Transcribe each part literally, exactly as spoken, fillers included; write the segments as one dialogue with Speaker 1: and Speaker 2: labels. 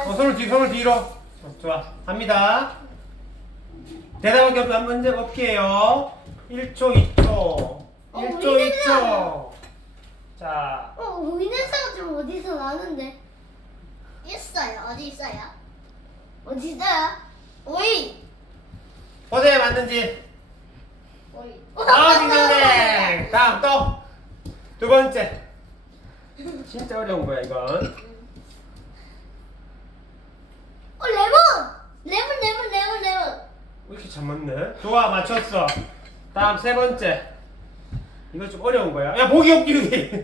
Speaker 1: 어, 손을 뒤, 손을 뒤로. 어, 좋아. 갑니다. 대답은 겹, 한 문제 없게요. 일 초, 이 초.
Speaker 2: 어,
Speaker 1: 일 초,
Speaker 2: 우리
Speaker 1: 이 초. 자,
Speaker 2: 어, 오이 냄새가 좀 어디서 나는데?
Speaker 3: 있어요. 어디 있어요?
Speaker 2: 어디 있어요? 오이!
Speaker 1: 보세요, 맞는지.
Speaker 3: 오이.
Speaker 1: 아, 딩동댕. 다음 또. 두 번째. 진짜 어려운 거야, 이건.
Speaker 2: 어, 레몬! 레몬, 레몬, 레몬, 레몬.
Speaker 1: 왜 이렇게 잘 맞네? 좋아, 맞췄어. 다음 세 번째. 이거 좀 어려운 거야. 야, 보기 없기, 여기.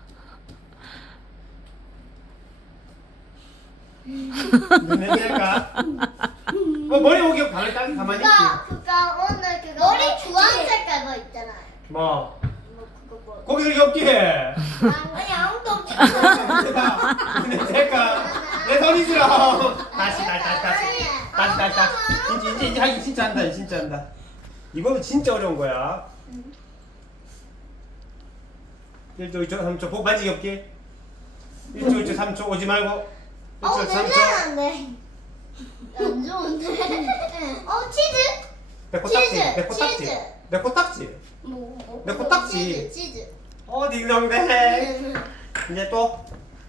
Speaker 1: 냄새가. 뭐 머리 보기 없 가만히 딱 가만히 있지.
Speaker 3: 그거 그거 오늘 그거
Speaker 2: 머리
Speaker 3: 뭐
Speaker 2: 주황색
Speaker 3: 주황색깔 거 있잖아요.
Speaker 1: 뭐
Speaker 3: 뭐 그거 뭐.
Speaker 1: 거기 여기 없기 해.
Speaker 2: 아니, 아무도 없잖아.
Speaker 1: 냄새가. 냄새가. 내 손이 싫어. 다시, 다시, 다시, 다시. 다시, 다시, 다시. 이제, 이제, 이제 하기 진짜 한다, 진짜 한다. 이거는 진짜 어려운 거야. 일 초, 이 초, 삼 초. 보 만지기 없기. 일 초, 이 초, 삼 초. 오지 말고. 일
Speaker 2: 어,
Speaker 1: 초, 삼
Speaker 2: 냄새
Speaker 1: 초.
Speaker 2: 나는데.
Speaker 3: 안 좋은데.
Speaker 2: 어, 치즈?
Speaker 1: 내 코딱지.
Speaker 3: 치즈,
Speaker 1: 내 코딱지.
Speaker 3: 치즈.
Speaker 1: 내 코딱지.
Speaker 2: 뭐, 뭐.
Speaker 1: 내 코딱지.
Speaker 3: 치즈 치즈.
Speaker 1: 어, 딩동댕. 이제 또.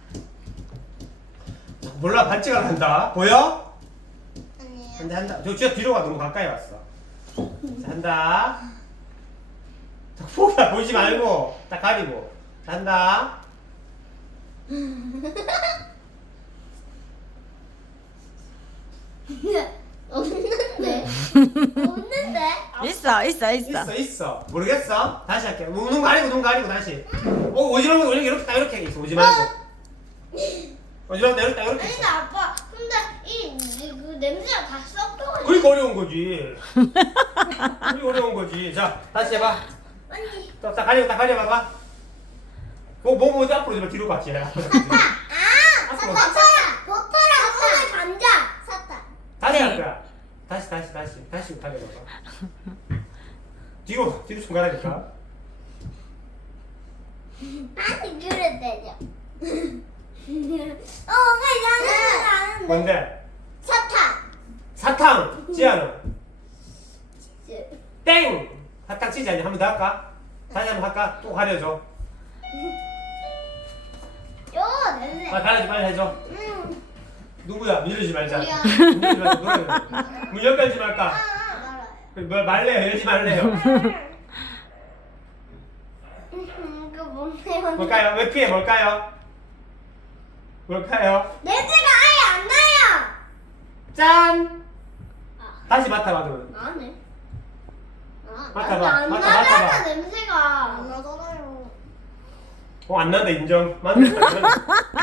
Speaker 1: 몰라, 반칙을 한다. 보여?
Speaker 3: 아니에요.
Speaker 1: 근데 한다. 저 진짜 뒤로 가. 너무 가까이 왔어. 자, 한다. 자, 포기야. 보이지 말고. 딱 가리고. 자, 한다.
Speaker 2: 없는데? 없는데?
Speaker 4: 있어 있어 있어.
Speaker 1: 있어, 있어. 모르겠어? 다시 할게. 눈, 눈 가리고, 눈 가리고, 다시. 어, 오지랖 이렇게, 이렇게 딱 이렇게 있어. 오지 말고. 오지랖 이렇게 딱 이렇게
Speaker 2: 아니,
Speaker 1: 있어.
Speaker 2: 나 아빠. 근데 이, 이, 그 냄새가 다 섞여가지고.
Speaker 1: 그러니까 어려운 거지. 그러니까 어려운 거지. 자, 다시 해봐.
Speaker 2: 아니.
Speaker 1: 또, 딱 가리고, 딱 가려봐봐. 뭐, 뭐, 뭐, 앞으로 좀 뒤로 같이 해.
Speaker 2: 아!
Speaker 1: 앞으로.
Speaker 2: 버터랑! 버터랑 오늘 감자!
Speaker 3: 사탕.
Speaker 1: 다시 할 거야. 다시, 다시, 다시. 다시 가려봐봐. 뒤로, 뒤로 좀 가라니까.
Speaker 2: 아니, 그래, 되죠. 어, 엄마, 나는 나는데.
Speaker 1: 뭔데?
Speaker 3: 사탕.
Speaker 1: 사탕! 지아는? 땡! 사탕 치지 않냐? 한 번 더 할까? 다시 한 번 할까? 또 가려줘.
Speaker 2: 요, 냄새.
Speaker 1: 아, 가려줘, 빨리 해줘.
Speaker 2: 음.
Speaker 1: 누구야? 밀르지 말자.
Speaker 3: 우리야.
Speaker 1: 밀르지 말자. 노래. 문 열지 말까?
Speaker 3: 알아요.
Speaker 1: 그, 뭐, 말래요? 열지 말래요?
Speaker 2: 음, 그거 뭔데요?
Speaker 1: 뭘까요? 왜 피해? 뭘까요? 뭘까요?
Speaker 2: 냄새가 아예 안 나요!
Speaker 1: 짠! 다시 맡아봐, 그러면.
Speaker 2: 안 해.
Speaker 3: 아,
Speaker 1: 맡아봐.
Speaker 2: 안
Speaker 1: 맡아,
Speaker 2: 나잖아,
Speaker 1: 맡아봐.
Speaker 2: 냄새가.
Speaker 3: 안 나잖아요.
Speaker 1: 어, 안 난다, 인정. 맞네.